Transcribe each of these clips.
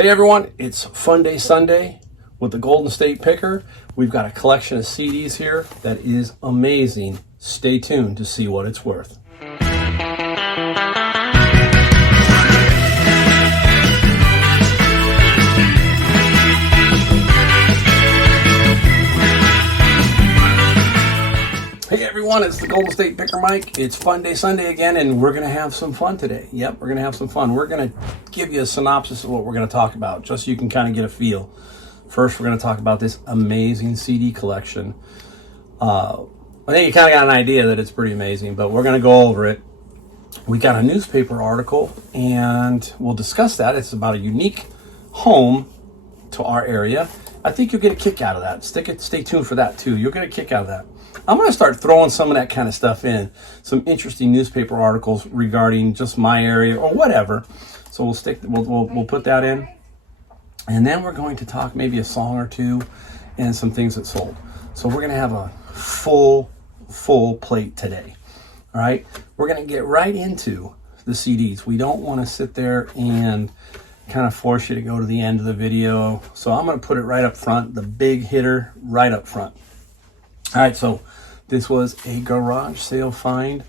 Hey everyone, it's Fun Day Sunday with the Golden State Picker. We've got a collection of CDs here that is amazing. Stay tuned to see what it's worth. Hey everyone, it's the Golden State Picker Mike. It's Fun Day Sunday again, and we're going to have some fun today. Yep, we're going to have some fun. We're going to give you a synopsis of what we're going to talk about, just so you can kind of get a feel. First, we're going to talk about this amazing CD collection. I think you kind of got an idea that it's pretty amazing, but we're going to go over it. We got a newspaper article, and we'll discuss that. It's about a unique home to our area. I think you'll get a kick out of that. Stay tuned for that, too. You'll get a kick out of that. I'm going to start throwing some of that kind of stuff in, some interesting newspaper articles regarding just my area or whatever. So we'll put that in, and then we're going to talk maybe a song or two and some things that sold. So we're going to have a full plate today. All right, we're going to get right into the CDs. We don't want to sit there and kind of force you to go to the end of the video. So I'm going to put it right up front, the big hitter right up front. All right, so this was a garage sale find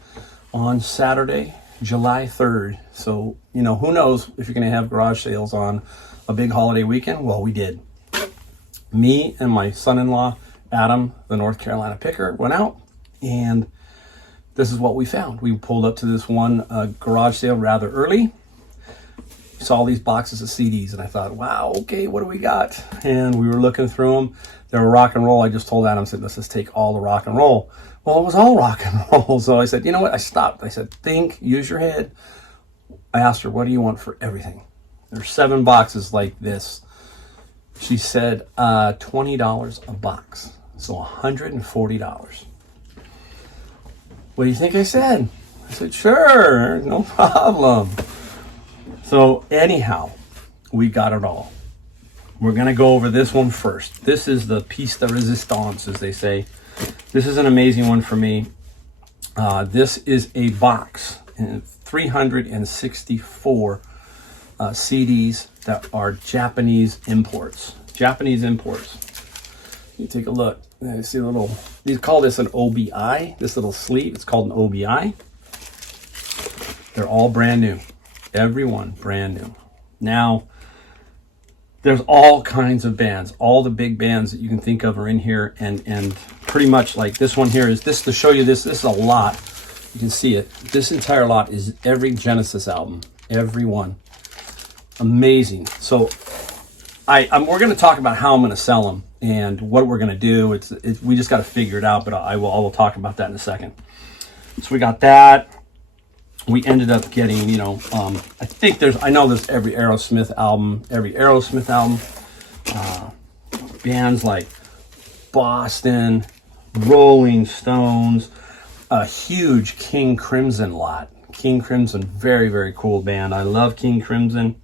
on Saturday, July 3rd. So, you know, who knows if you're going to have garage sales on a big holiday weekend? Well, we did. Me and my son-in-law, Adam, the North Carolina picker, went out, and this is what we found. We pulled up to this one garage sale rather early. Saw these boxes of CDs, and I thought, wow, okay, what do we got? And we were looking through them. They were rock and roll. I just told Adam, I said, let's just take all the rock and roll. Well, it was all rock and roll. So I said, you know what? I stopped. I said, think, use your head. I asked her, what do you want for everything? There's 7 boxes like this. She said, $20 a box. So $140. What do you think I said? I said, sure, no problem. So anyhow, we got it all. We're going to go over this one first. This is the piece de resistance, as they say. This is an amazing one for me. This is a box, 364 CDs that are Japanese imports. Japanese imports. You take a look. You see a little, you call this an OBI, this little sleeve. It's called an OBI. They're all brand new. Every one brand new. Now, there's all kinds of bands. All the big bands that you can think of are in here, and pretty much like this one here is this to show you this. This is a lot. You can see it. This entire lot is every Genesis album, every one. Amazing. So we're going to talk about how I'm going to sell them and what we're going to do. We just got to figure it out, but I will talk about that in a second. So we got that. We ended up getting, you know, I know there's every Aerosmith album, bands like Boston, Rolling Stones, a huge King Crimson lot. King Crimson, very, very cool band. I love King Crimson.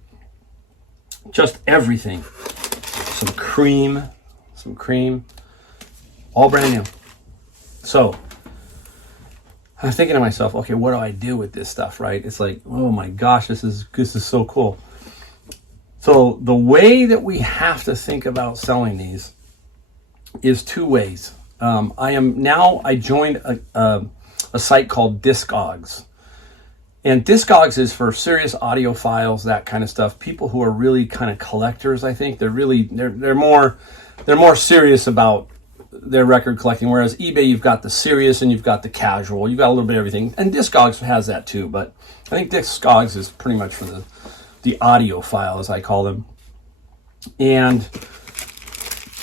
Just everything. Some cream, all brand new. So I'm thinking to myself, okay, what do I do with this stuff, right? It's like, oh my gosh, this is so cool. So the way that we have to think about selling these is 2 ways. I joined a site called Discogs. And Discogs is for serious audiophiles, that kind of stuff. People who are really kind of collectors, I think. They're more serious about their record collecting, whereas eBay, you've got the serious and you've got the casual. You've got a little bit of everything, and Discogs has that too, but I think Discogs is pretty much for the audiophile, as I call them. And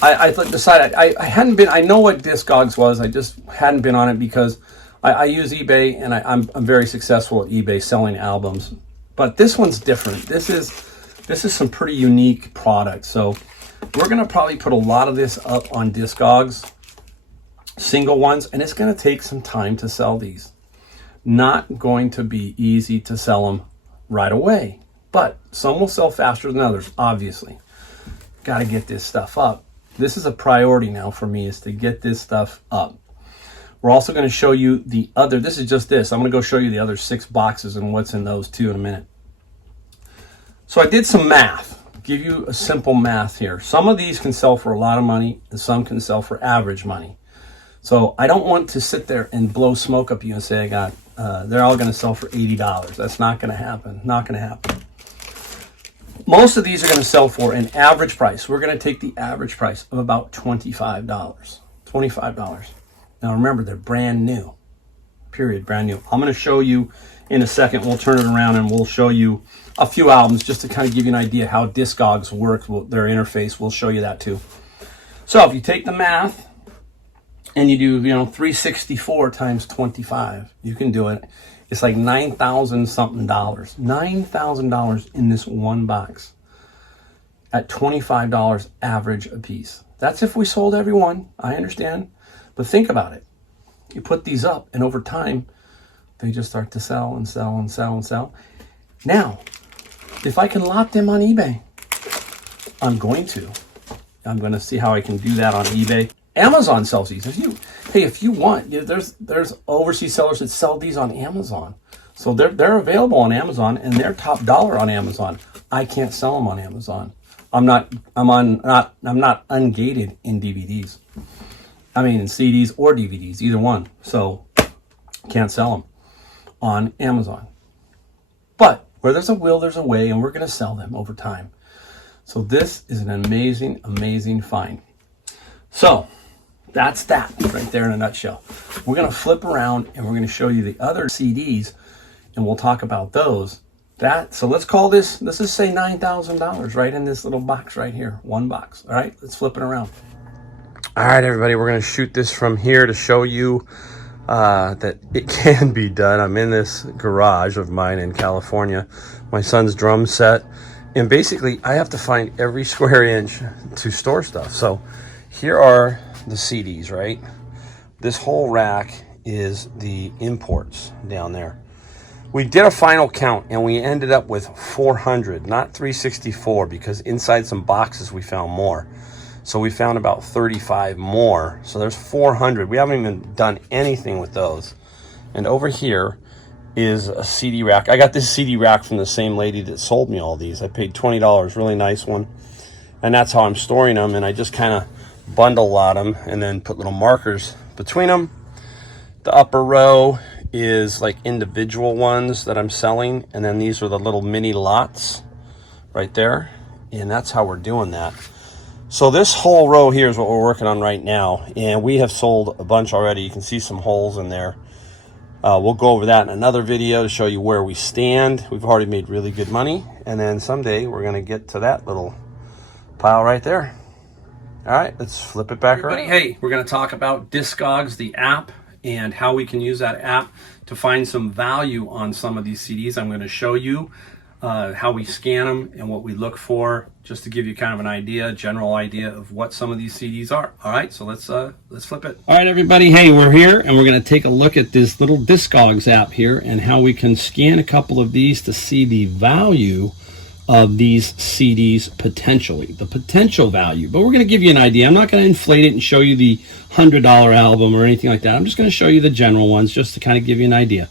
I decided I hadn't been, I know what Discogs was, I just hadn't been on it because I use eBay, and I'm very successful at eBay selling albums, but this one's different. This is some pretty unique product. So we're going to probably put a lot of this up on Discogs, single ones, and it's going to take some time to sell these. Not going to be easy to sell them right away, but some will sell faster than others, obviously. Got to get this stuff up. This is a priority now for me, is to get this stuff up. We're also going to show you the other, this is just this. I'm going to go show you the other 6 boxes and what's in those too in a minute. So I did some math. give you a simple math here. Some of these can sell for a lot of money and some can sell for average money. So I don't want to sit there and blow smoke up you and say they're all going to sell for $80. That's not going to happen. Not going to happen. Most of these are going to sell for an average price. We're going to take the average price of about $25. $25. Now remember, they're brand new. Period. Brand new. I'm going to show you in a second. We'll turn it around and we'll show you a few albums just to kind of give you an idea how Discogs work, their interface. We'll show you that too. So if you take the math and you do, 364 times 25, you can do it. It's like $9,000 something dollars. $9,000 in this one box at $25 average a piece. That's if we sold every one. I understand. But think about it. You put these up and over time, they just start to sell and sell and sell and sell. Now, if I can lot them on eBay, I'm going to see how I can do that on eBay. Amazon sells these. If you want, there's overseas sellers that sell these on Amazon. So they're available on Amazon and they're top dollar on Amazon. I can't sell them on Amazon. I'm not ungated in DVDs. I mean in CDs or DVDs, either one. So can't sell them on Amazon. But where there's a will, there's a way, and we're going to sell them over time. So this is an amazing, amazing find. So that's that right there in a nutshell. We're going to flip around and we're going to show you the other CDs and we'll talk about those. So let's call this, let's just say $9,000 right in this little box right here. One box. All right, let's flip it around. All right, everybody, we're going to shoot this from here to show you that it can be done. I'm in this garage of mine in California, my son's drum set. And basically, I have to find every square inch to store stuff. So here are the CDs, right? This whole rack is the imports down there. We did a final count and we ended up with 400, not 364, because inside some boxes we found more. So we found about 35 more. So there's 400. We haven't even done anything with those. And over here is a CD rack. I got this CD rack from the same lady that sold me all these. I paid $20, really nice one. And that's how I'm storing them. And I just kind of bundle lot them and then put little markers between them. The upper row is like individual ones that I'm selling. And then these are the little mini lots right there. And that's how we're doing that. So this whole row here is what we're working on right now. And we have sold a bunch already. You can see some holes in there. We'll go over that in another video to show you where we stand. We've already made really good money. And then someday we're going to get to that little pile right there. All right, let's flip it back around. Hey, we're going to talk about Discogs, the app, and how we can use that app to find some value on some of these CDs. I'm going to show you how we scan them and what we look for, just to give you kind of an idea, general idea of what some of these CDs are. All right, so let's flip it. All right, everybody. Hey, we're here and we're going to take a look at this little Discogs app here and how we can scan a couple of these to see the value of these CDs potentially, the potential value. But we're going to give you an idea. I'm not going to inflate it and show you the $100 album or anything like that. I'm just going to show you the general ones just to kind of give you an idea.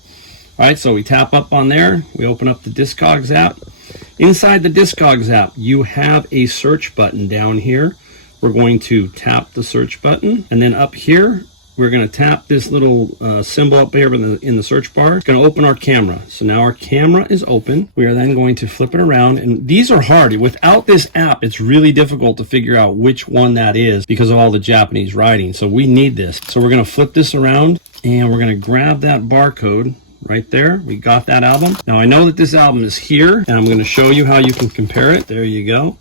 All right, so we tap up on there. We open up the Discogs app. Inside the Discogs app, you have a search button down here. We're going to tap the search button. And then up here, we're going to tap this little symbol up here in the search bar. It's going to open our camera. So now our camera is open. We are then going to flip it around. And these are hard. Without this app, it's really difficult to figure out which one that is because of all the Japanese writing. So we need this. So we're going to flip this around and we're going to grab that barcode right there. We got that album. Now I know that this album is here and I'm going to show you how you can compare it. There you go.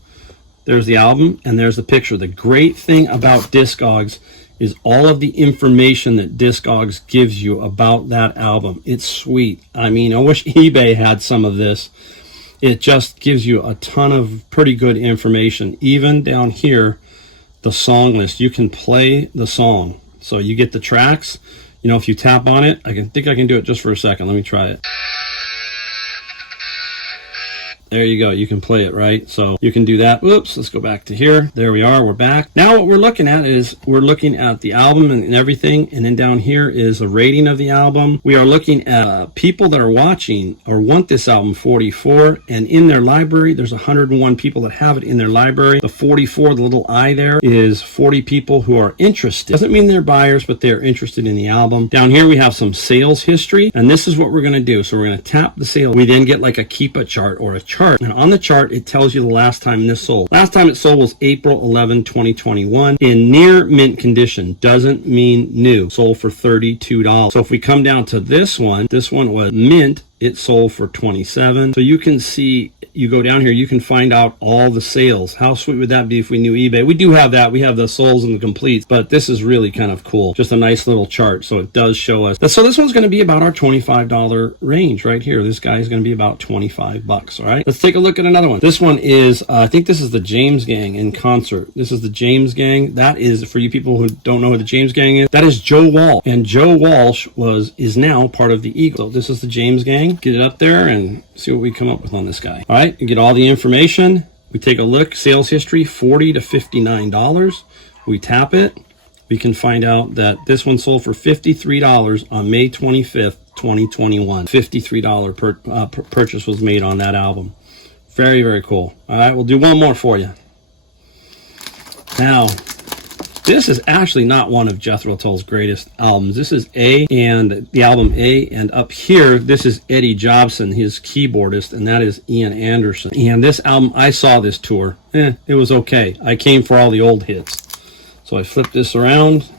There's the album and there's the picture. The great thing about Discogs is all of the information that Discogs gives you about that album. It's sweet. I mean, I wish eBay had some of this. It just gives you a ton of pretty good information. Even down here, the song list, you can play the song. So you get the tracks. You know, if you tap on it, I think I can do it just for a second. Let me try it. There you go. You can play it, right? So you can do that. Whoops, let's go back to here. There we are. We're back. Now what we're looking at is we're looking at the album and everything. And then down here is a rating of the album. We are looking at people that are watching or want this album, 44. And in their library, there's 101 people that have it in their library. The 44, the little I there, is 40 people who are interested. Doesn't mean they're buyers, but they're interested in the album. Down here we have some sales history. And this is what we're going to do. So we're going to tap the sale. We then get like a keep a chart or a chart. And on the chart, it tells you the last time this sold. Last time it sold was April 11, 2021 in near mint condition. Doesn't mean new. Sold for $32. So if we come down to this one was mint. It sold for $27. So you can see, you go down here, you can find out all the sales. How sweet would that be if we knew eBay? We do have that. We have the solds and the completes, but this is really kind of cool. Just a nice little chart. So it does show us. So this one's going to be about our $25 range right here. This guy is going to be about 25 bucks. All right. Let's take a look at another one. This one is, I think this is the James Gang in concert. This is the James Gang. That is, for you people who don't know who the James Gang is, that is Joe Walsh. And Joe Walsh is now part of the Eagle. So this is the James Gang. Get it up there and see what we come up with on this guy. All right, you get all the information. We take a look. Sales history, $40 to $59. We tap it. We can find out that this one sold for $53 on May 25th, 2021. $53 purchase was made on that album. Very, very cool. All right, we'll do one more for you. Now, this is actually not one of Jethro Tull's greatest albums. This is A, and the album A, and up here, this is Eddie Jobson, his keyboardist, and that is Ian Anderson. And this album, I saw this tour. It was okay. I came for all the old hits. So I flipped this around.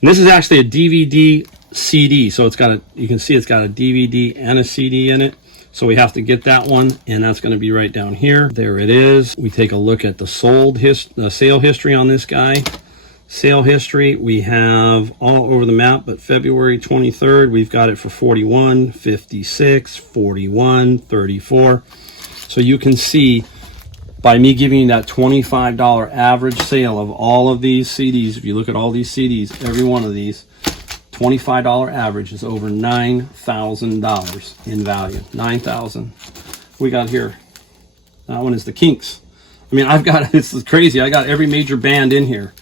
And this is actually a DVD CD. So it's got you can see it's got a DVD and a CD in it. So we have to get that one, and that's going to be right down here. There it is. We take a look at the sale history on this guy. Sale history, we have all over the map, but February 23rd, we've got it for 41, 56, 41, 34. So you can see by me giving you that $25 average sale of all of these CDs, if you look at all these CDs, every one of these, $25 average is over $9,000 in value. $9,000. We got here. That one is the Kinks. I mean, this is crazy. I got every major band in here.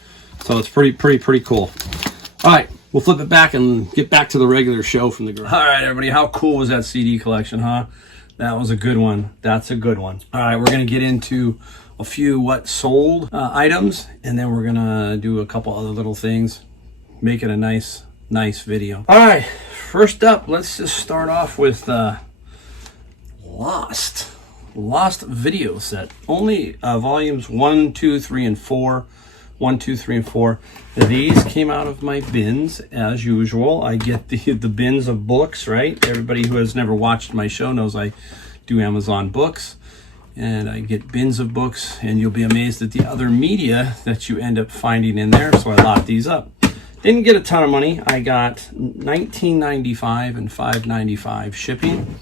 So it's pretty cool. All right, we'll flip it back and get back to the regular show from the garage. All right, everybody, how cool was that CD collection, huh? That was a good one. That's a good one. All right, we're going to get into a few what sold items, and then we're going to do a couple other little things, make it a nice video. All right, first up, let's just start off with Lost video set. Only volumes 1, 2, 3, and 4. 1, 2, 3, and 4. These came out of my bins as usual. I get the bins of books, right? Everybody who has never watched my show knows I do Amazon books, and I get bins of books, and you'll be amazed at the other media that you end up finding in there. So I locked these up. Didn't get a ton of money. I got $19.95 and $5.95 shipping.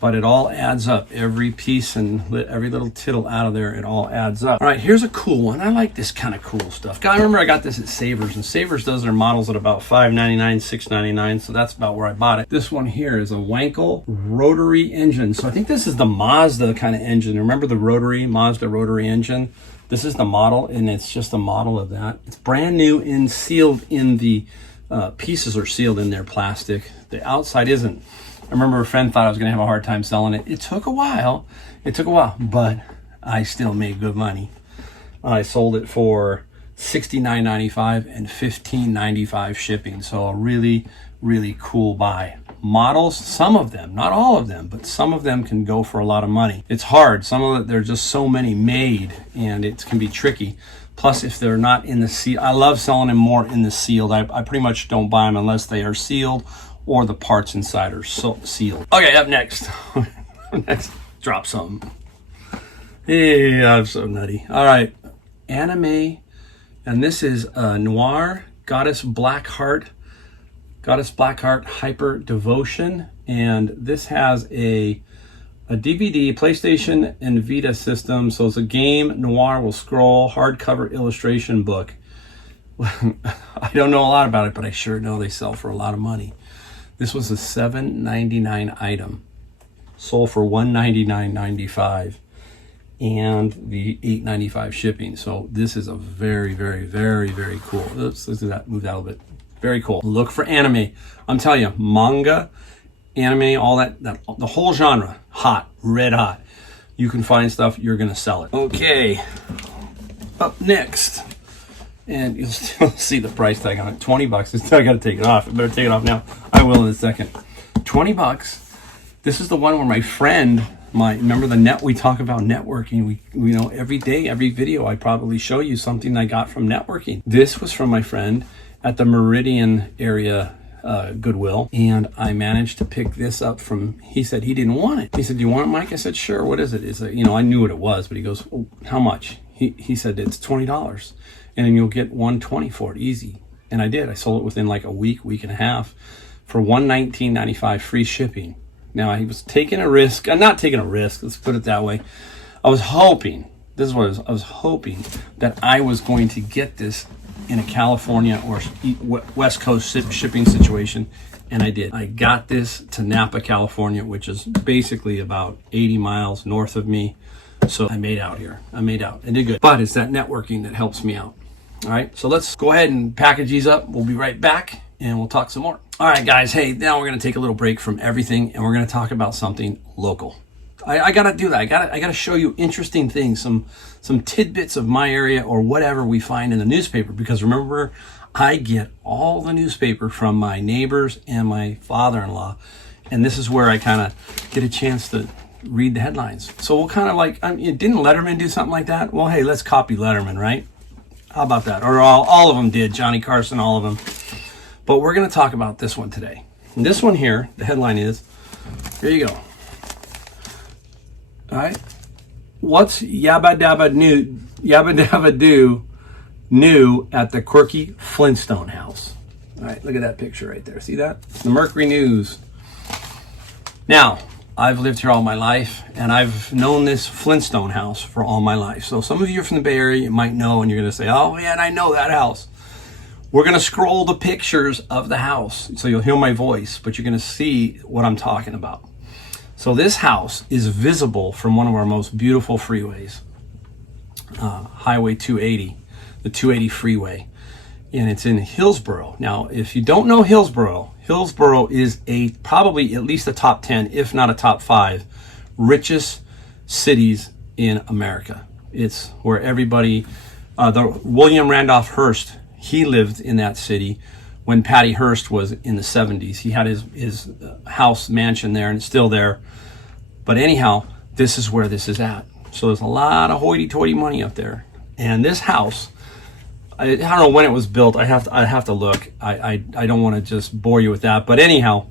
But it all adds up. Every piece and every little tittle out of there, it all adds up. All right, here's a cool one. I like this kind of cool stuff. I remember I got this at Savers, and Savers does their models at about $5.99, $6.99, so that's about where I bought it. This one here is a Wankel rotary engine. So I think this is the Mazda kind of engine. Remember the Mazda rotary engine? This is the model, and it's just a model of that. It's brand new and sealed in the pieces are sealed in their plastic. The outside isn't. I remember a friend thought I was going to have a hard time selling it. It took a while, but I still made good money. I sold it for $69.95 and $15.95 shipping. So a really, really cool buy. Models, some of them, not all of them, but some of them can go for a lot of money. It's hard. Some of it, there's just so many made, and it can be tricky. Plus, if they're not in the seal, I love selling them more in the sealed. I pretty much don't buy them unless they are sealed or the parts inside are sealed. Okay, up next. Next, drop something. Hey, I'm so nutty. All right, anime, and this is Noir, Goddess Blackheart Hyper Devotion, and this has a DVD, PlayStation, and Vita system. So it's a game. Noir will scroll, hardcover illustration book. I don't know a lot about it, but I sure know they sell for a lot of money. This was a $7.99 item. sold for $199.95 and the $8.95 shipping. So this is a very, very, very, very cool. Let's do that. Move that a little bit. Very cool. Look for anime. I'm telling you, manga, anime, all that the whole genre, hot, red hot. You can find stuff, you're gonna sell it. Okay, up next, and you'll still see the price tag on it. 20 bucks. I gotta take it off. I better take it off now. I will in a second. 20 bucks. This is the one where my friend, remember the net, we talk about networking. We know every day, every video, I probably show you something I got from networking. This was from my friend at the Meridian area Goodwill, and I managed to pick this up from, he said he didn't want it. He said, do you want it, Mike? I said, sure. What is it? It's a, I knew what it was, but he goes, oh, how much? He said, it's $20 and then you'll get $120 for it, easy. And I did. I sold it within like a week and a half for $119.95 free shipping. Now he was taking a risk. I'm not taking a risk, let's put it that way. I was hoping, this is what I was hoping, that I was going to get this in a California or West Coast shipping situation, and I did. I got this to Napa, California, which is basically about 80 miles north of me. So I made out here. I did good. But it's that networking that helps me out. All right, so let's go ahead and package these up. We'll be right back and we'll talk some more. All right, guys. Hey, now we're gonna take a little break from everything and we're gonna talk about something local. I gotta do that. I gotta show you interesting things, some tidbits of my area or whatever we find in the newspaper. Because remember, I get all the newspaper from my neighbors and my father-in-law, and this is where I kind of get a chance to read the headlines. So we'll kind of like, didn't Letterman do something like that? Well, hey, let's copy Letterman, right? How about that? Or all of them did. Johnny Carson, all of them. But we're gonna talk about this one today. And this one here, the headline is, here you go. All right, what's yabba dabba do new at the quirky Flintstone house? All right, look at that picture right there. See that? The Mercury News. Now, I've lived here all my life, and I've known this Flintstone house for all my life. So some of you are from the Bay Area, you might know, and you're going to say, oh man, I know that house. We're going to scroll the pictures of the house, so you'll hear my voice, but you're going to see what I'm talking about. So this house is visible from one of our most beautiful freeways, Highway 280, the 280 freeway, and it's in Hillsboro. Now, if you don't know Hillsboro is probably at least a top 10, if not a top 5, richest cities in America. It's where everybody, the William Randolph Hearst, he lived in that city when Patty Hearst was in the 70s. He had his house mansion there, and it's still there. But anyhow, this is where this is at. So there's a lot of hoity-toity money up there. And this house, I don't know when it was built. I have to look. I don't want to just bore you with that. But anyhow,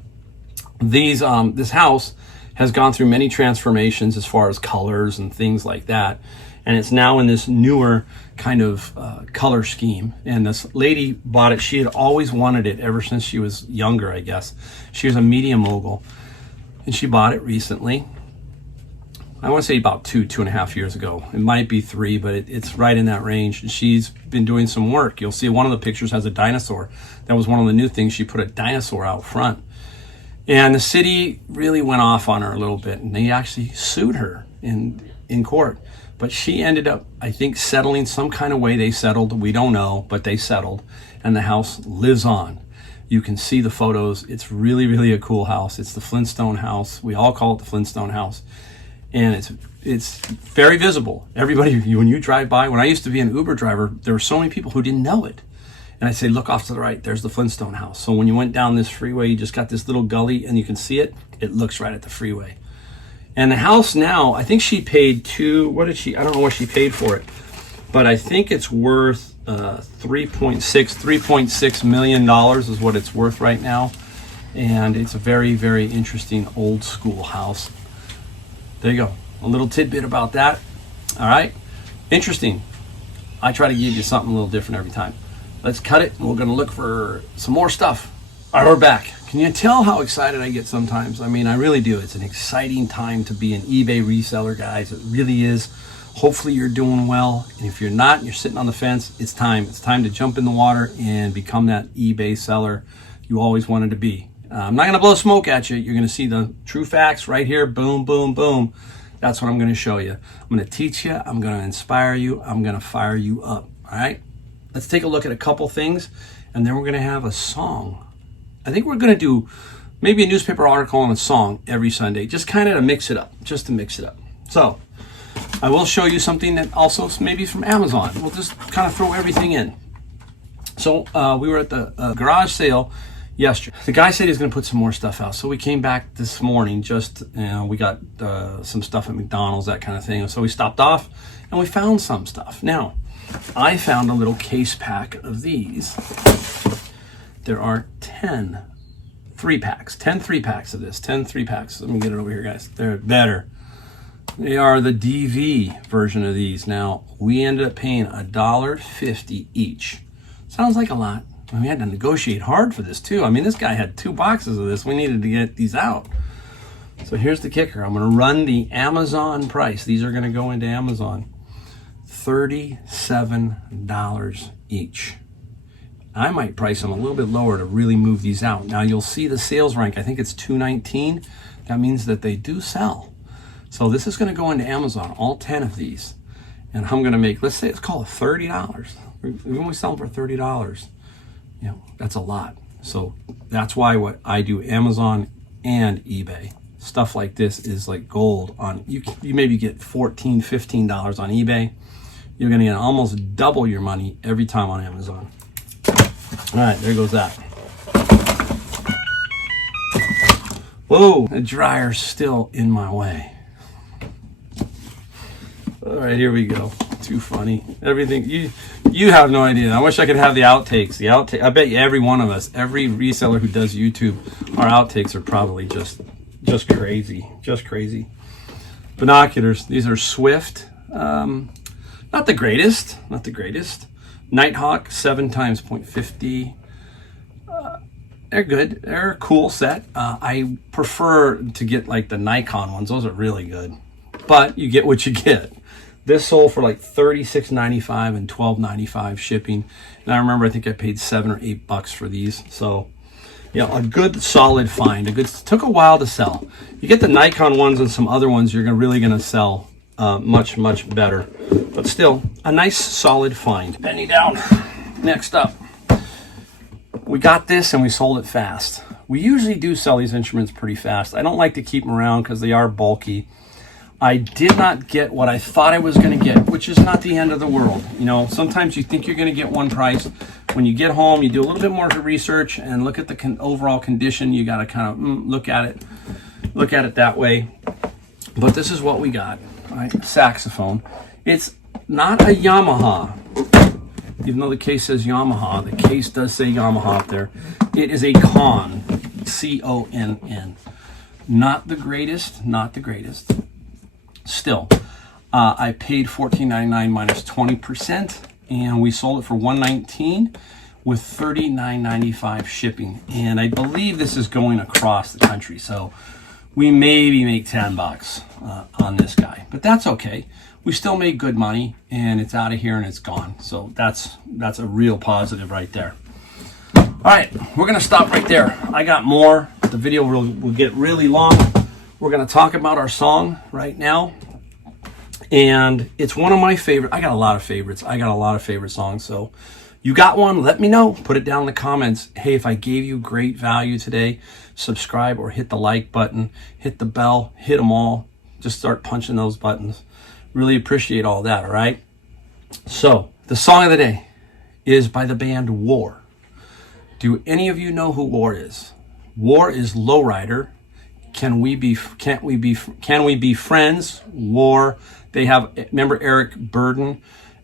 this house has gone through many transformations as far as colors and things like that. And it's now in this newer kind of color scheme. And this lady bought it. She had always wanted it ever since she was younger, I guess. She was a media mogul. And she bought it recently. I want to say about 2.5 years ago. It might be 3, but it's right in that range. And she's been doing some work. You'll see one of the pictures has a dinosaur. That was one of the new things. She put a dinosaur out front. And the city really went off on her a little bit. And they actually sued her in court. But she ended up, I think, settling some kind of way. They settled. We don't know, but they settled. And the house lives on. You can see the photos. It's really, really a cool house. It's the Flintstone house. We all call it the Flintstone house. And it's very visible. Everybody, when you drive by, when I used to be an Uber driver, there were so many people who didn't know it. And I'd say, look off to the right, there's the Flintstone house. So when you went down this freeway, you just got this little gully and you can see it. It looks right at the freeway. And the house now, I think she paid I don't know what she paid for it, but I think it's worth $3.6 million is what it's worth right now. And it's a very, very interesting old school house. There you go. A little tidbit about that. All right. Interesting. I try to give you something a little different every time. Let's cut it, and we're going to look for some more stuff. All right, we're back. Can you tell how excited I get sometimes? I mean, I really do. It's an exciting time to be an eBay reseller, guys. It really is. Hopefully you're doing well. And if you're not, and you're sitting on the fence, it's time. It's time to jump in the water and become that eBay seller you always wanted to be. I'm not going to blow smoke at you. You're going to see the true facts right here. Boom, boom, boom. That's what I'm going to show you. I'm going to teach you. I'm going to inspire you. I'm going to fire you up. All right? Let's take a look at a couple things, and then we're going to have a song. I think we're going to do maybe a newspaper article and a song every Sunday, just kind of to mix it up, So I will show you something that also maybe from Amazon. We'll just kind of throw everything in. So we were at the garage sale yesterday. The guy said he was going to put some more stuff out. So we came back this morning, we got some stuff at McDonald's, that kind of thing. So we stopped off and we found some stuff. Now, I found a little case pack of these. There are 10 3-packs of this, 10 3-packs. Let me get it over here, guys. They're better. They are the DV version of these. Now, we ended up paying $1.50 each. Sounds like a lot. We had to negotiate hard for this too. I mean, this guy had 2 boxes of this. We needed to get these out. So here's the kicker. I'm going to run the Amazon price. These are going to go into Amazon. $37 each. I might price them a little bit lower to really move these out. Now you'll see the sales rank. I think it's $2.19. That means that they do sell. So this is going to go into Amazon, all 10 of these. And I'm going to make, let's say it's called $30. When we sell them for $30, you know, that's a lot. So that's why what I do, Amazon and eBay. Stuff like this is like gold. On you maybe get $14, $15 on eBay. You're going to get almost double your money every time on Amazon. All right, there goes that. Whoa, the dryer's still in my way. All right, here we go. Too funny. Everything, you have no idea. I wish I could have the outtakes. I bet you every one of us, every reseller who does YouTube, our outtakes are probably just crazy. Just crazy. Binoculars. These are Swift. Not the greatest. Nighthawk 7x 0.50. They're good. They're a cool set. I prefer to get like the Nikon ones. Those are really good. But you get what you get. This sold for like $36.95 and $12.95 shipping. And I remember I think I paid $7 or $8 for these. So, you know, a good solid find. Took a while to sell. You get the Nikon ones and some other ones, you're really going to sell much, much better. But still, a nice solid find. Penny down. Next up. We got this and we sold it fast. We usually do sell these instruments pretty fast. I don't like to keep them around because they are bulky. I did not get what I thought I was going to get, which is not the end of the world. You know, sometimes you think you're going to get one price. When you get home, you do a little bit more research and look at the overall condition. You got to kind of look at it that way. But this is what we got. All right, saxophone. It's not a Yamaha. Even though the case says Yamaha, the case does say Yamaha up there. It is a Conn, C-O-N-N. Not the greatest. Still, I paid $14.99 minus 20%, and we sold it for $119 with $39.95 shipping. And I believe this is going across the country, so we maybe make $10 on this guy, but that's okay. We still made good money, and it's out of here and it's gone. So that's a real positive right there. All right, we're gonna stop right there. I got more. The video will get really long. We're going to talk about our song right now. And it's one of my favorite. I got a lot of favorites. Songs. So you got one, let me know. Put it down in the comments. Hey, if I gave you great value today, subscribe or hit the like button, hit the bell, hit them all. Just start punching those buttons. Really appreciate all that, all right? So the song of the day is by the band War. Do any of you know who War is? War is Lowrider. Can't we be friends? War. They have, remember Eric Burden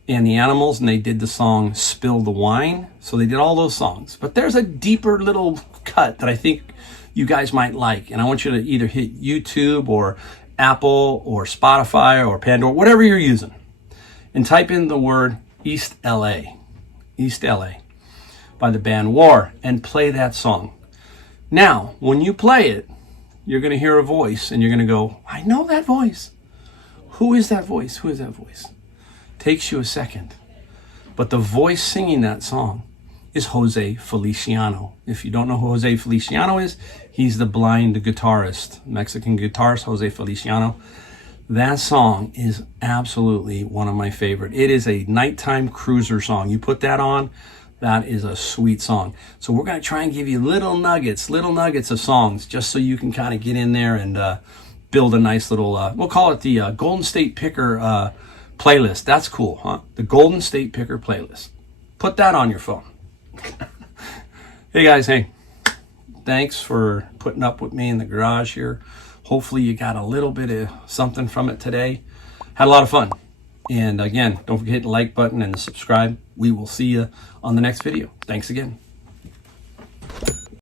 and the Animals, and they did the song Spill the Wine. So they did all those songs. But there's a deeper little cut that I think you guys might like. And I want you to either hit YouTube or Apple or Spotify or Pandora, whatever you're using, and type in the word East LA by the band War and play that song. Now, when you play it, you're going to hear a voice and you're going to go, I know that voice. Who is that voice? Who is that voice? Takes you a second. But the voice singing that song is Jose Feliciano. If you don't know who Jose Feliciano is, he's the blind guitarist, Mexican guitarist Jose Feliciano. That song is absolutely one of my favorite. It is a nighttime cruiser song. You put that on, that is a sweet song. So we're going to try and give you little nuggets of songs, just so you can kind of get in there and build a nice little, we'll call it the Golden State Picker playlist. That's cool, huh? The Golden State Picker playlist. Put that on your phone. Hey guys, hey, thanks for putting up with me in the garage here. Hopefully you got a little bit of something from it today. Had a lot of fun. And again, don't forget to hit the like button and subscribe. We will see you on the next video. Thanks again.